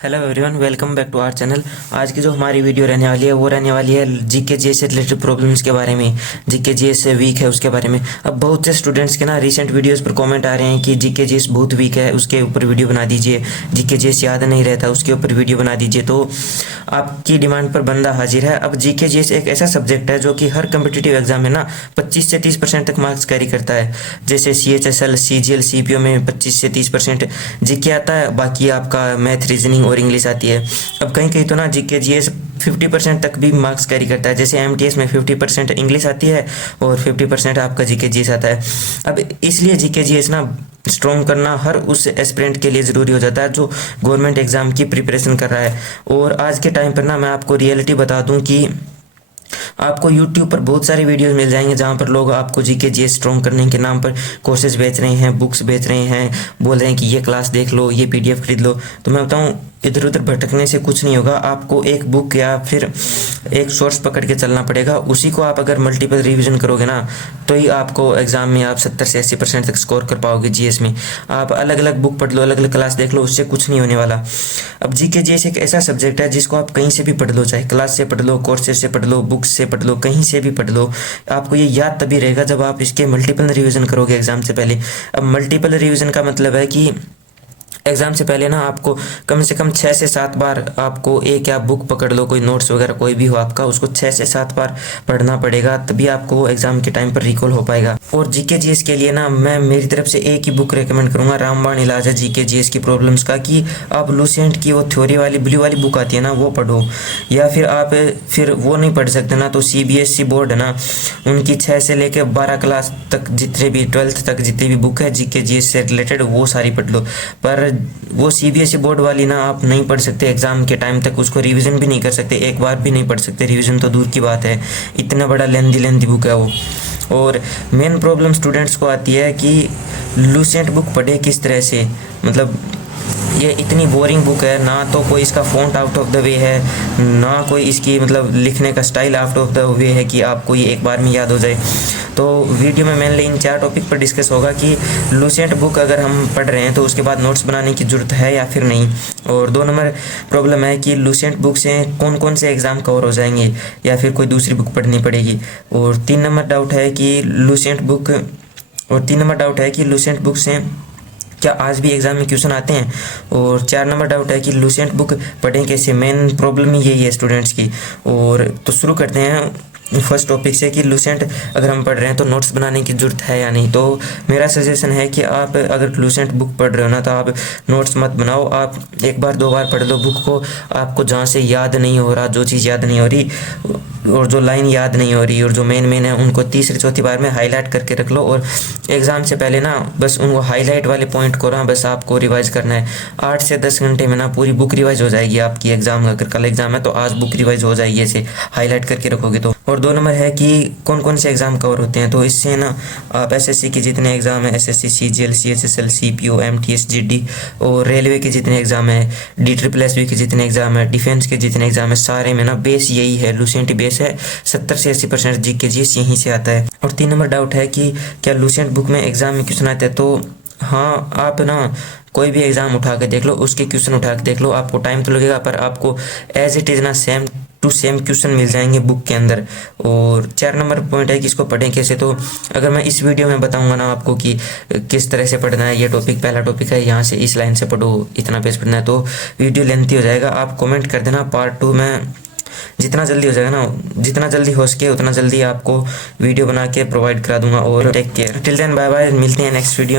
Hello everyone, welcome back to our channel. आज की जो हमारी वीडियो रहने वाली है वो रहने वाली है जीके जीएस से रिलेटेड प्रॉब्लम्स के बारे में। जीके जीएस से वीक है उसके बारे में। अब बहुत से स्टूडेंट्स के ना रिसेंट वीडियोस पर कमेंट आ रहे हैं कि जीके जीएस बहुत वीक है, उसके ऊपर वीडियो बना दीजिए। जीके जीएस याद नहीं रहता, उसके ऊपर वीडियो बना दीजिए। तो आपकी डिमांड पर बंदा हाजिर है। अब जीके जीएस एक ऐसा सब्जेक्ट है जो कि हर कम्पिटिटिव एग्जाम में ना 25 से 30% तक मार्क्स कैरी करता है। जैसे CHSL, CGL, CPO में 25 से 30% जीके आता है, बाकी आपका मैथ, रीजनिंग और इंग्लिश आती है। अब कहीं कहीं तो ना जीके जीएस 50% तक भी मार्क्स कैरी करता है। जैसे MTS में 50% इंग्लिश आती है और 50% आपका जीके जीएस आता है। अब इसलिए जीके जीएस ना स्ट्रॉन्ग करना हर उस एस्पिरेंट के लिए ज़रूरी हो जाता है जो गवर्नमेंट एग्ज़ाम की प्रिपरेशन कर रहा है। और आज के टाइम पर ना मैं आपको रियलिटी बता दूं कि आपको YouTube पर बहुत सारे वीडियोस मिल जाएंगे जहाँ पर लोग आपको जीके जीएस स्ट्रॉन्ग करने के नाम पर कोर्सेज बेच रहे हैं, बुक्स बेच रहे हैं, बोल रहे हैं कि ये क्लास देख लो, ये PDF खरीद लो। तो मैं बताऊँ, इधर उधर भटकने से कुछ नहीं होगा। आपको एक बुक या फिर एक सोर्स पकड़ के चलना पड़ेगा। उसी को आप अगर मल्टीपल रिवीजन करोगे ना तो ही आपको एग्जाम में आप 70 से 80% तक स्कोर कर पाओगे जीएस में। आप अलग अलग बुक पढ़ लो, अलग अलग क्लास देख लो, उससे कुछ नहीं होने वाला। अब जीके जीएस एक ऐसा सब्जेक्ट है जिसको आप कहीं से भी पढ़ लो, चाहे क्लास से पढ़ लो, कोर्सेज से पढ़ लो, बुक्स से पढ़ लो, कहीं से भी पढ़ लो। आपको ये याद तभी रहेगा जब आप इसके मल्टीपल रिवीजन करोगे एग्जाम से पहले। अब मल्टीपल रिवीजन का मतलब है कि एग्ज़ाम से पहले ना आपको कम से कम 6 से 7 बार आपको एक या बुक पकड़ लो, कोई नोट्स वगैरह कोई भी हो आपका, उसको 6 से 7 बार पढ़ना पड़ेगा, तभी आपको एग्ज़ाम के टाइम पर रिकॉल हो पाएगा। और जीके जीएस के लिए ना मैं मेरी तरफ से एक ही बुक रेकमेंड करूँगा, रामबाण इलाज है जीके जीएस की प्रॉब्लम्स का, कि आप लूसेंट की वो थ्योरी वाली ब्लू वाली बुक आती है ना वो पढ़ो। या फिर आप फिर वो नहीं पढ़ सकते ना तो CBSE बोर्ड है ना, उनकी 6 से लेकर 12 क्लास तक जितने भी 12th तक जितनी भी बुक है जीके जीएस से रिलेटेड वो सारी पढ़ लो। पर वो CBSE बोर्ड वाली ना आप नहीं पढ़ सकते एग्ज़ाम के टाइम तक, उसको रिवीजन भी नहीं कर सकते, एक बार भी नहीं पढ़ सकते, रिवीजन तो दूर की बात है, इतना बड़ा लेंदी बुक है वो। और मेन प्रॉब्लम स्टूडेंट्स को आती है कि लूसेंट बुक पढ़े किस तरह से। मतलब ये इतनी बोरिंग बुक है, ना तो कोई इसका font out of the way है, ना कोई इसकी मतलब लिखने का style out of the way है कि आपको ये एक बार में याद हो जाए। तो वीडियो में मेनली इन 4 टॉपिक पर डिस्कस होगा कि लूसेंट बुक अगर हम पढ़ रहे हैं तो उसके बाद नोट्स बनाने की ज़रूरत है या फिर नहीं। और 2 नंबर प्रॉब्लम है कि लूसेंट बुक से कौन कौन से एग्ज़ाम कवर हो जाएंगे या फिर कोई दूसरी बुक पढ़नी पड़ेगी। और 3 नंबर डाउट है कि लूसेंट बुक से क्या आज भी एग्ज़ाम में क्वेश्चन आते हैं। और 4 नंबर डाउट है कि लूसेंट बुक पढ़ें कैसे। मेन प्रॉब्लम ही यही है स्टूडेंट्स की। और तो शुरू करते हैं फर्स्ट टॉपिक से कि लूसेंट अगर हम पढ़ रहे हैं तो नोट्स बनाने की ज़रूरत है या नहीं। तो मेरा सजेशन है कि आप अगर लूसेंट बुक पढ़ रहे हो ना तो आप नोट्स मत बनाओ, आप एक बार 2 बार पढ़ लो बुक को। आपको जहाँ से याद नहीं हो रहा, जो चीज़ याद नहीं हो रही और जो लाइन याद नहीं हो रही और जो मेन है उनको तीसरी चौथी बार में हाईलाइट करके रख लो। और एग्ज़ाम से पहले ना बस उनको हाईलाइट वाले पॉइंट को ना बस आपको रिवाइज करना है। 8 से 10 घंटे में ना पूरी बुक रिवाइज हो जाएगी आपकी। एग्ज़ाम अगर कल एग्ज़ाम है तो आज बुक रिवाइज हो जाएगी ऐसे हाईलाइट करके रखोगे तो। और 2 नंबर है कि कौन कौन से एग्ज़ाम कवर होते हैं। तो इससे ना आप SSC के जितने एग्ज़ाम है, SSC, CGL, CHSL, CPO, MTS, GD, और रेलवे के जितने एग्ज़ाम है, DSSS के जितने एग्ज़ाम है, डिफेंस के जितने एग्ज़ाम है, सारे में ना बेस यही है, लूसेंट बेस है। 70 से 80% जीके जीएस यहीं से आता है। और 3 नंबर डाउट है कि क्या लूसेंट बुक में एग्ज़ाम में क्वेश्चन आते हैं। तो हाँ, आप ना कोई भी एग्ज़ाम उठा के देख लो, उसके क्वेश्चन उठा के देख लो, आपको टाइम तो लगेगा पर आपको एज इट इज़ ना सेम टू सेम क्वेश्चन मिल जाएंगे बुक के अंदर। और 4 नंबर पॉइंट है कि इसको पढ़ें कैसे। तो अगर मैं इस वीडियो में बताऊंगा ना आपको कि किस तरह से पढ़ना है, ये टॉपिक पहला टॉपिक है, यहाँ से इस लाइन से पढ़ो, इतना पेज पढ़ना है, तो वीडियो लेंथी हो जाएगा। आप कमेंट कर देना पार्ट 2 में, जितना जल्दी हो जाएगा ना, जितना जल्दी हो सके उतना जल्दी आपको वीडियो बना के प्रोवाइड करा दूंगा। और take care, till then bye bye, मिलते हैं नेक्स्ट वीडियो में।